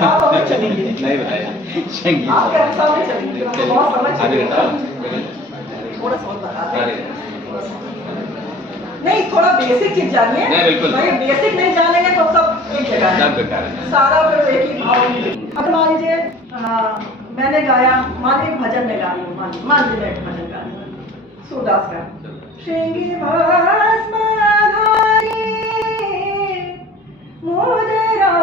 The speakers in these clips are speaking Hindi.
साथ हम चलेंगे। नहीं बताया आपके साथ चलेंगे, बहुत समझ थोड़ा सा और बता दें। नहीं, थोड़ा बेसिक चीज जानिए। नहीं, बिल्कुल। भाई बेसिक नहीं जानेंगे तो सब एक जगह है, सब बेकार है। सारा फिर एक ही भाव में। अब मान लीजिए मैंने गाया, मान लीजिए भजन में गा रही हूँ, मान लीजिए मैं एक भजन गा रही हूँ सूरदास का। श्रृंगी भस्मधारी मुद्रा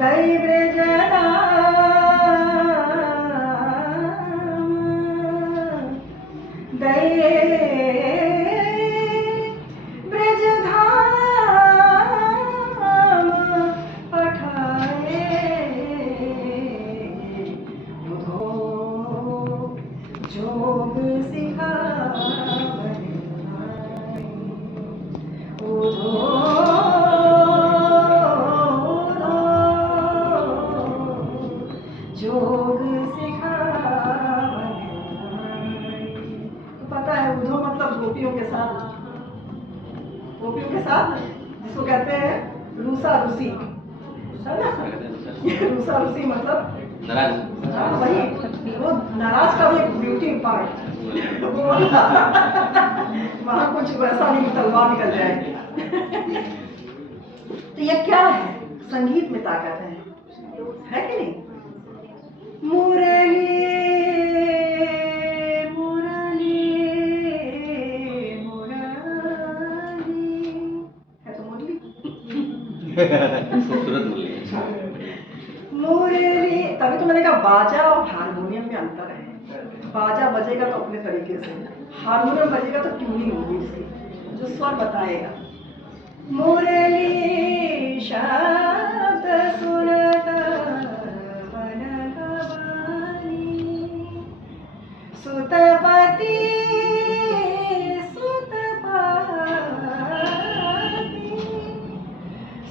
दई ब्रजराम दये ब्रजधाम पठाए बुधो जोग सिखावन बुधो जोग सिखावन। तो पता है उधो मतलब गोपियों के साथ जिसको कहते हैं रूसा रूसी, रूसा रूसी मतलब नाराज। वही वो नाराज का भी ब्यूटी पार्ट वहाँ कुछ वैसा नहीं तलवार निकल जाए। तो ये क्या है, संगीत में ताकत है कि नहीं? मुरली मुरली मुरली है तो मुरली खूबसूरत बोली। मुरली, तभी तो मैंने कहा बाजा और हारमोनियम में अंतर है। बाजा बजेगा तो अपने तरीके से, हारमोनियम बजेगा तो ट्यूनिंग होगी इसकी, जो स्वर बताएगा। मुरली शब्द सुनत मन गवानी सुतपति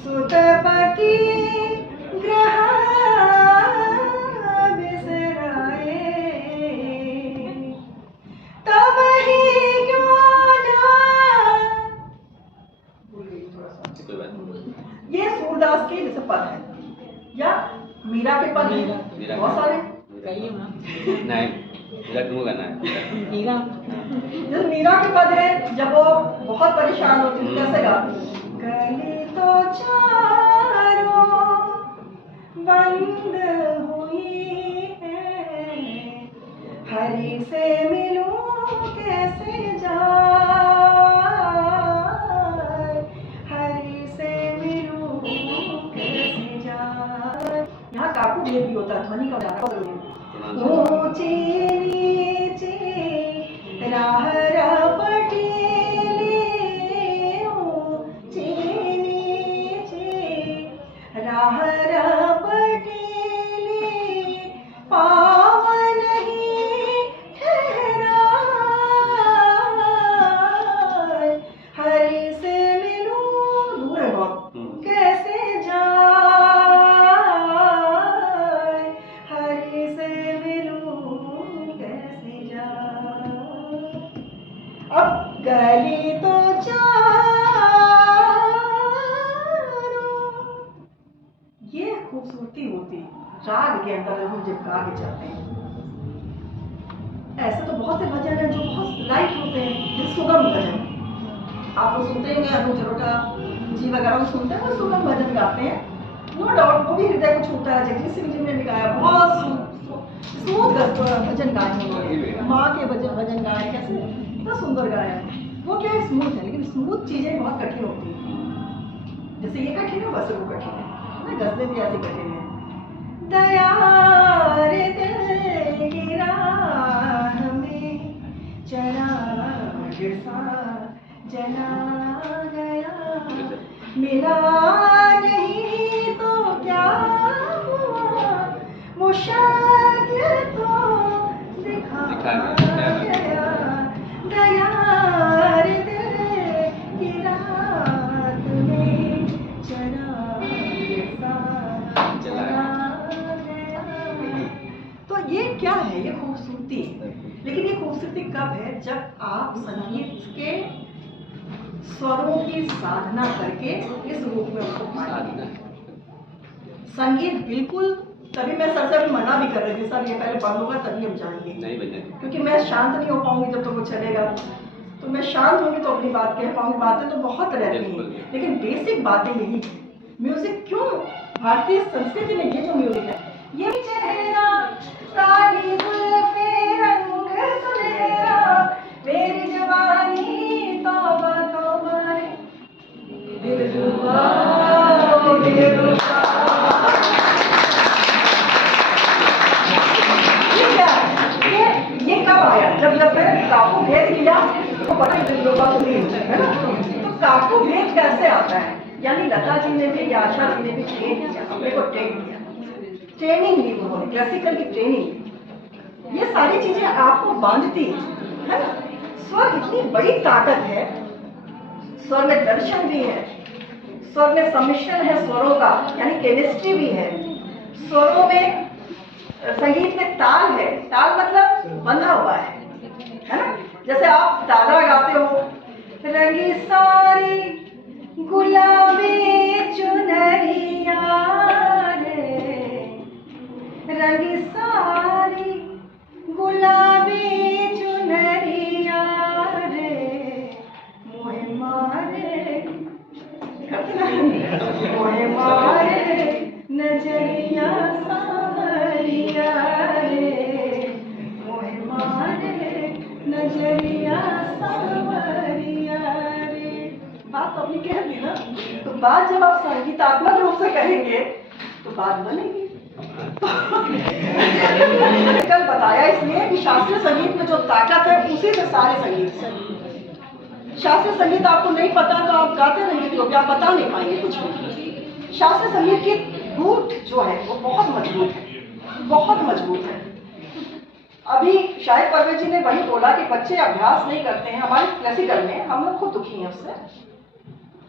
सुतपति ग्रह बिसराए तब ही क्यों ना। ये सूरदास के जैसे पद है, या मीरा के पद है, बहुत सारे। नहीं, मेरा क्यों गाना है? जैसे मीरा के पद है, जब वो बहुत परेशान होती है कैसे गाती है? गली तो चारों बंद हुई है, हरि से मिलूं कैसे जाए, हरि से मिलूं कैसे जाए। यहाँ काकू भेद भी होता है, ध्वनि का ऊंची नीची राह रपटीली, ऊंची नीची राह रपटीली पाव नहीं ठहराए, हरि से मिलूं दूर है बहुत कैसे जाए, हरि से मिलूं कैसे जाए। अब गली तो चारों, ये खूबसूरती होती राग के अंदर हम जब गा के चलते हैं। ऐसे तो बहुत से भजन हैं जो बहुत लाइट होते हैं, जैसे सुगम भजन आप लोग सुनते होंगे, अरुण जलोटा जी वगैरह को सुनते हैं, वो सुगम भजन गाते हैं, नो डाउट वो भी हृदय को छूता है। जगजीत सिंह जी ने भी गाया, बहुत स्मूथ भजन गाए उन्होंने, माँ के भजन गाए, कैसे इतना सुंदर गाया है। वो क्या है, स्मूथ है, लेकिन स्मूथ चीजें बहुत कठिन होती हैं। जैसे ये कठिन है, वैसे वो कठिन है ना, गजलें भी ऐसी कठिन है। दया रे दिल की राह में चराग सा जना गया, मिला नहीं तो क्या हुआ, वो शक्ल तो दिखा गया। दया रे दिल की रात में चराग सा जला गया। तो ये क्या है, ये खूबसूरती है। लेकिन ये खूबसूरती कब है, जब आप संगीत के स्वरों की साधना करके इस रूप में उसको पाएंगे। साधना संगीत बिल्कुल, तभी मैं सर से मना भी कर रही थी, सर ये पहले बंद होगा तभी हम जाएंगे, नहीं बजने क्योंकि मैं शांत नहीं हो पाऊंगी जब तक वो चलेगा। तो मैं शांत होंगी तो अपनी बात कह पाऊंगी। बातें तो बहुत रहती हैं, लेकिन बेसिक बातें यही है। म्यूजिक क्यों, भारतीय संस्कृति में ये जो म्यूजिक है, ये चेहरा काली जुल्फें रंग सुनहरा, मेरी जवानी तौबा तौबा रे, दिलरुबा दिलरुबा। ये कब आया? जब मैंने काकू भेद किया तो पता ही दिलरुबा सुनी है ना। तो काकू भेद कैसे आता है? यानी लता जी ने भी, आशा जी ने भी ट्रेन किया, अपने को ट्रेन किया, ट्रेनिंग ली उन्होंने, क्लासिकल की ट्रेनिंग। ये सारी चीजें आपको बांधती है ना। स्वर इतनी बड़ी ताकत है, स्वर में दर्शन भी है, स्वर में सम्मिश्रण है स्वरों का, यानी केमिस्ट्री भी है। स्वरों में, संगीत में ताल है, ताल मतलब बंधा हुआ है ना। जैसे आप दादरा गाते हो, रंगी सारी गुलाबी चुनरिया रे, रंगी सारी गुलाबी चुनरिया रे, मोहे मारे, मोहे मारे नजरिया सावरिया रे, मोहे मारे नजरिया सावरिया रे। बात तो अपनी कह दी ना। तो बात जब आप संगीतात्मक रूप से कहेंगे तो बात बनेगी। कल बताया इसलिए कि शास्त्रीय संगीत में जो ताकत है उसी से सारे संगीत से। शास्त्रीय संगीत आपको नहीं पता तो आप गाते रहेंगे क्योंकि आप बता नहीं पाएंगे कुछ भी। शास्त्रीय संगीत की रूट जो है वो बहुत मजबूत है, बहुत मजबूत है। अभी शायद परवेज जी ने वही बोला कि बच्चे अभ्यास नहीं करते हैं। हमारे क्लासिकल में हम लोग खुद दुखी हैं उससे,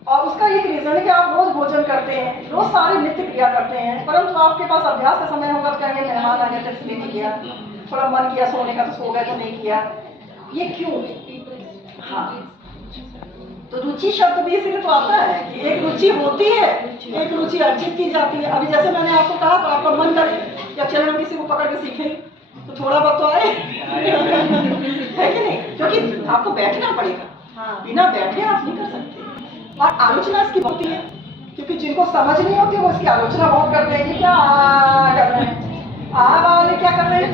और उसका एक रीजन है कि आप रोज भोजन करते हैं, रोज सारे नित्य क्रिया करते हैं, परंतु आपके पास अभ्यास का समय होगा तो कहेंगे मेहमान आ गए थे इसलिए नहीं किया, थोड़ा मन किया सोने का तो सो गए तो नहीं किया। ये क्यों? हाँ, तो रुचि शब्द भी इसीलिए तो आता है कि एक रुचि होती है, एक रुचि अर्जित की जाती है। अभी जैसे मैंने आपको कहा तो आपका मन करे या चले हम किसी को पकड़ के सीखें तो थोड़ा बहुत तो आए है कि नहीं? क्योंकि आपको बैठना पड़ेगा, बिना बैठे आप नहीं कर सकते। और आलोचना इसकी होती है, क्योंकि जिनको समझ नहीं होती वो इसकी आलोचना बहुत करते हैं कि क्या कर रहे हैं, वाले क्या कर रहे हैं।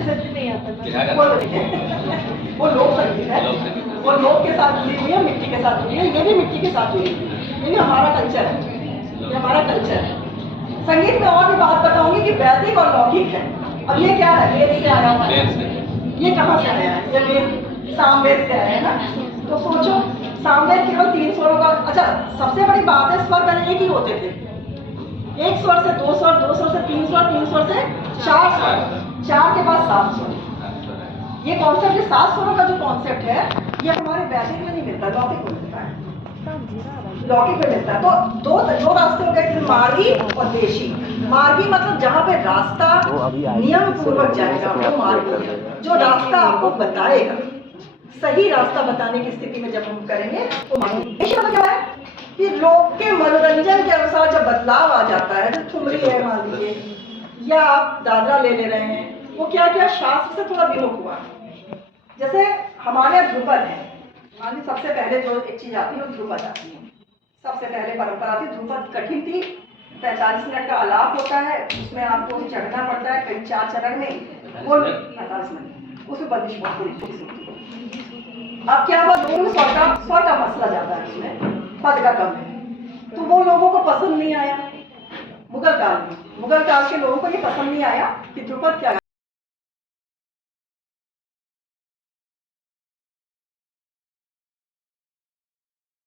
वो लोक संगीत है, वो लोक के साथ जुड़ी हुई है, मिट्टी के साथ जुड़ी है। ये भी मिट्टी के साथ जुड़ी हुई है, ये भी हमारा कल्चर है, ये हमारा कल्चर है। संगीत में और भी बात बताऊंगी कि वैदिक और लौकिक है। अब ये क्या है? वेद से आया हुआ है। ये कहाँ से आया है? ये वेद, सामवेद से आया है ना। तो सोचो, सामवेद केवल 3 स्वरों का। अच्छा, सबसे बड़ी बात है स्वर पहले एक ही होते थे, एक स्वर से 2 स्वर, 2 स्वर से 3 स्वर, 3 स्वर से 4 स्वर, 4 के बाद 7 स्वर। ये कॉन्सेप्ट, 7 स्वरों का जो कॉन्सेप्ट है, ये हमारे वैदिक में नहीं मिलता, लौकिक में मिलता है, लौकिक में मिलता है। तो दो रास्ते हो गए, मार्गी और देशी। मार्गी मतलब जहाँ पे रास्ता नियम पूर्वक जाएगा वो मार्गी है, जो रास्ता आपको बताएगा। सही रास्ता बताने की स्थिति में जब हम करेंगे तो मार्गी। देशी मतलब क्या है कि लोग के मनोरंजन के अनुसार जब बदलाव आ जाता है, जो ठुमरी है मान लीजिए, या आप दादरा ले रहे हैं, वो क्या क्या शास्त्र से थोड़ा विमुख हुआ। जैसे हमारे यहाँ ध्रुपद है, मान लीजिए सबसे पहले जो एक चीज आती है वो ध्रुपद आती है। सबसे पहले परंपरा थी, ध्रुपद कठिन थी, 45 मिनट का आलाप होता है, उसमें आपको चढ़ना पड़ता है कई 4 चरण में, वो 45 मिनट, उसमें बंदिश बहुत थोड़ी। अब क्या हुआ, लोगों में स्वर का मसला ज्यादा है, उसमें पद का कम है, तो वो लोगों को पसंद नहीं आया। मुगल काल के लोगों को ये पसंद नहीं आया कि ध्रुपद क्या